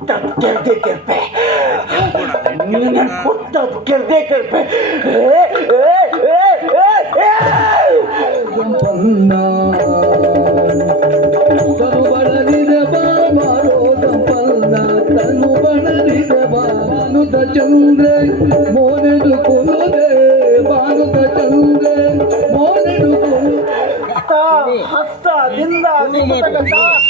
ಕೊಟ್ಟದ್ ಗೆದ್ದೆ ಗೆಲ್ಪೆ ನೀನು ಕೊಟ್ಟದ್ ಗೆದ್ದೆ ಗೆಲ್ಪೆ ತನು ಬಡದಿದ ಬಾರೋ ಸಂಪನ್ನ ತನು ಬಡದಿದ ಬಾನುತ ಚಂದ್ರ ಮೋನೆದು ಕೊಲುದೆ ಬಾನುತ ಚಂದ್ರ ಮೋನೆದು ಕೊಲು ಹಸ್ತ ತಂದಿ ನನ್ನ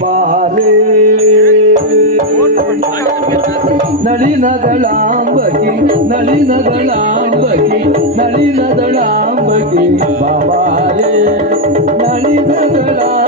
ತನನ ನಳಿನದಳಾಂಬಗಿ ನಳಿನದಳಾಂಬಗಿ ನಳಿನದಳಾಂಬಗಿ ತನನೋಂ ತನನೋಂ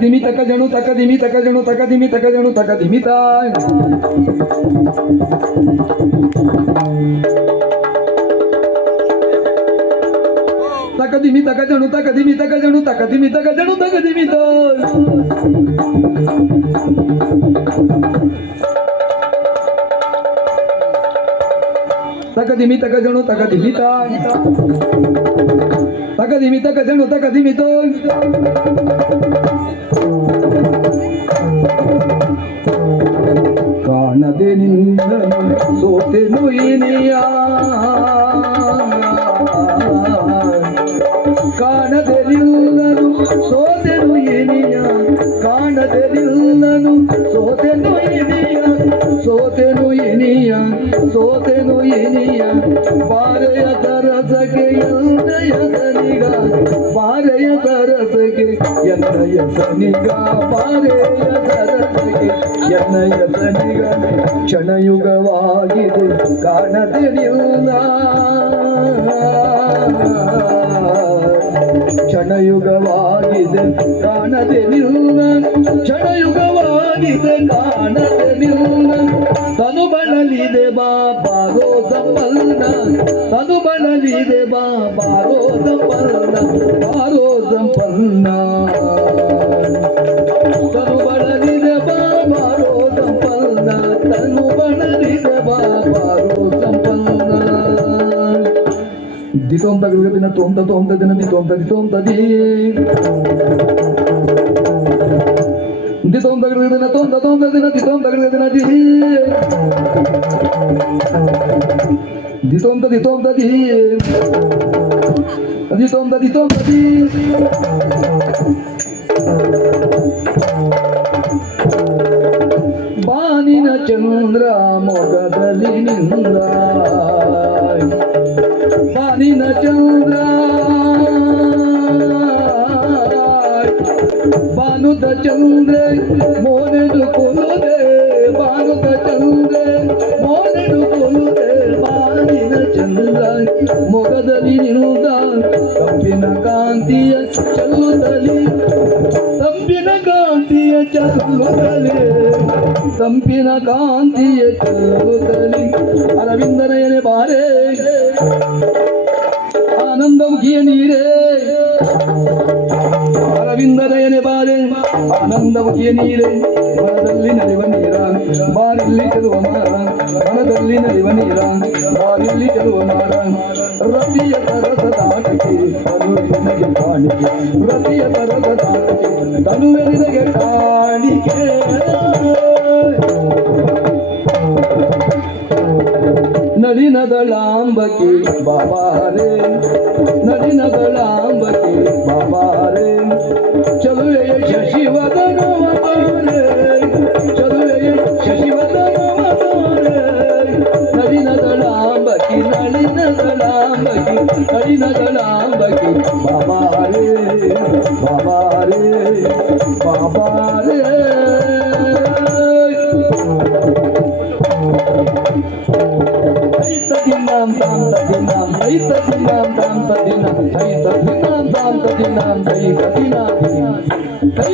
धीमी तक जणू थक धीमी तक जणो थक धीमी थक जणू थक धीमी ताई। ದಿಮಿ ತಕ ಜಣು ತಕ ದಿಮಿ ತಕ ಜಣು ತಕ ದಿಮಿ ತಾಯ್ ತಕ ದಿಮಿ ತಕ ಜಣು ತಕ ದಿಮಿ ತಾಯ್ ತಕ ದಿಮಿ ತಕ ಜಣು ತಕ ದಿಮಿ ತಾಯ್ ಕಾಣದೆ ನಿನ್ನನು ಸೋತೆನು ಇನಿಯ ಕಾಣದೆ ನಿಲ್ಲನು ಸೋತೆನು ಇನಿಯ ಕಾಣದೆ ನಿಲ್ಲನು ಸೋತೆನು ಇನಿಯ ಸೋತೆನು ಇನಿಯ ಸೋತೆನು ಇನಿಯ ಬಾರೆಯ ತರಸಗೆ ಎನ್ನಯ ಸನಿಗ, ಬಾರೆಯ ತರಸಗೆ ಎನ್ನಯ ಸನಿಗ, ಬಾರೆಯ ತರಸಗೆ ಎನ್ನಯ ಸನಿಗ. ಕ್ಷಣಯುಗವಾಗಿದೆ ಕಾಣದೆ ನಿಲ್ಲ ಕ್ಷಣಯುಗವಾಗಿದೆ, ಕಾಣದೆ ನಿಲ್ಲ ಕ್ಷಣಯುಗವಾಗಿದೆ, ಕಾಣದೆ ನಿಲ್ಲ ತನು ಬಳಲಿದೆ ಬಾಬಾರೋ ಸಂಪಲ್ಲ ತನು ಬಳಲಿದೆ ಬಾಬಾರೋ ಸಂಪಲ್ಲ ಬಾರೋ ಸಂಪನ್ನ Ditomta gulupina tomta tomta dina ditomta ditomta di. Ditomta gulupina tomta tomta dina ditomta gulupina di. Ditomta ditomta di. Ditomta ditomta di. ಬಾನಿನ ಚಂದ್ರ. ಬಾನುದ ಚಂದ್ರ ಮೋನೆದು ಕೊಲುದೆ, ಬಾನುದ ಚಂದ್ರ ಮೋನೆದು ಕೊಲುದೆ, ಬಾನಿನ ಚಂದ್ರ. ಮೊಗದಲ್ಲಿ ನಿಂದ ತಂಪಿನ ಕಾಂತಿಯ ಚಲ್ಲುತ್ತಲಿ ತಂಪಿನ ಕಾಂತಿಯ ಚಲ್ಲುತ್ತಲೇ ತಂಪಿನ ಕಾಂತಿಯ ಚಲ್ಲುತ್ತಲಿ ಅರವಿಂದನಯನೆ ಬಾರೆ. ಆನಂದ ಮುಖಿಯ ನೀರೇ ಅರವಿಂದನಯನೆ ಬಾರೆ ಆನಂದ ಮುಖಿಯ ನೀರೇ ಮನದಲ್ಲಿ ನಡೆವ ನೀರ ಬಾರಿಲ್ಲಿ ಚೆಲುವ ಮಾರ ಮನದಲ್ಲಿ ನಡೆಯುವ ನೀರ ಬಾರಿಲ್ಲಿ ಚೆಲುವ ಮಾರ ರತಿಯ ತರಸದ ಆಟಕ್ಕೆ ತನುವಿನಗೆ ಕಾಣಿಕೆ ರತಿಯ ತರಸದ ಆಟಕ್ಕೆ ತನುವಿನಗೆ ಕಾಣಿಕೆ ನಳಿನದಳಾಂಬಕೆ ಬಾಬಾರೆ ನಳಿನದಳಾಂಬಕೆ ಬಾಬಾರೆ ಚಲುವೆಯ ಶಶಿವದನವತಾರೆ ಚಲುವೆಯ ಶಶಿವದನವತಾರೆ ನಳಿನದಳಾಂಬಕೆ ನಳಿನದಳಾಂಬಕೆ ನಳಿನದಳಾಂಬಕೆ ಬಾಬಾರೆ ಬಾಬಾರೆ ಬಾಬಾರೆ Saitadinam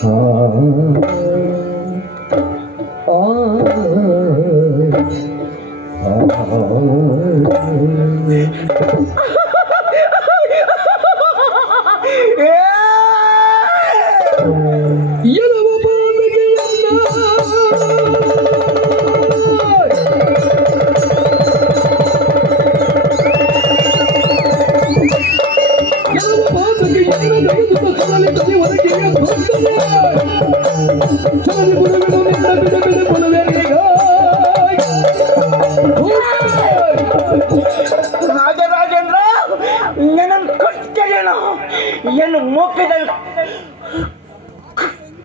사랑 ಕಟ್ಕೇನ ಏನು ಮೂಕಿದಲ್ಲಿ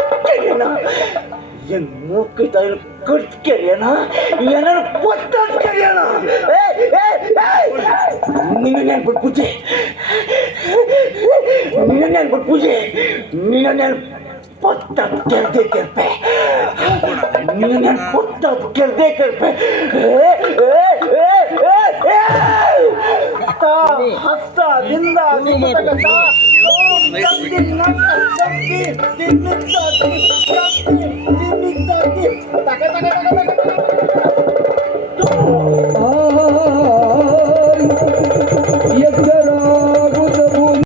ಕಟ್ಕೇನ ಏನು ಮೂಕಿದಲ್ಲಿ ಕಟ್ಕೇನ ಏನನ್ನು ಕೊಟ್ಟೇನ ನಿನ್ನ ನೆನ್ಬಿಟ್ಟು ಪೂಜೆ. ನಿನ್ನ ನೆನ್ಬಿಟ್ಟು ಪೂಜೆ. ನಿನ್ನ ನೆನ್ಪು ಪೊತ್ತ ಕೆಲ್ದೆ ಕೆಲ್ಪೆ ನಿನ್ನ ನೆನ್ಪು ಪೊತ್ತ ಕೆಲ್ದೆ ಹಸ್ತ ದಿಂದ ನಿಮಿತ್ತಗತ ತಂದಿ ನಟ್ಟ ತಂದಿ ತಿನ್ನಿತ್ತ ತಿನ್ನಿತ್ತ ತಿನ್ನಿತ್ತ ತಕ ತಕ ತಗ ತಗ.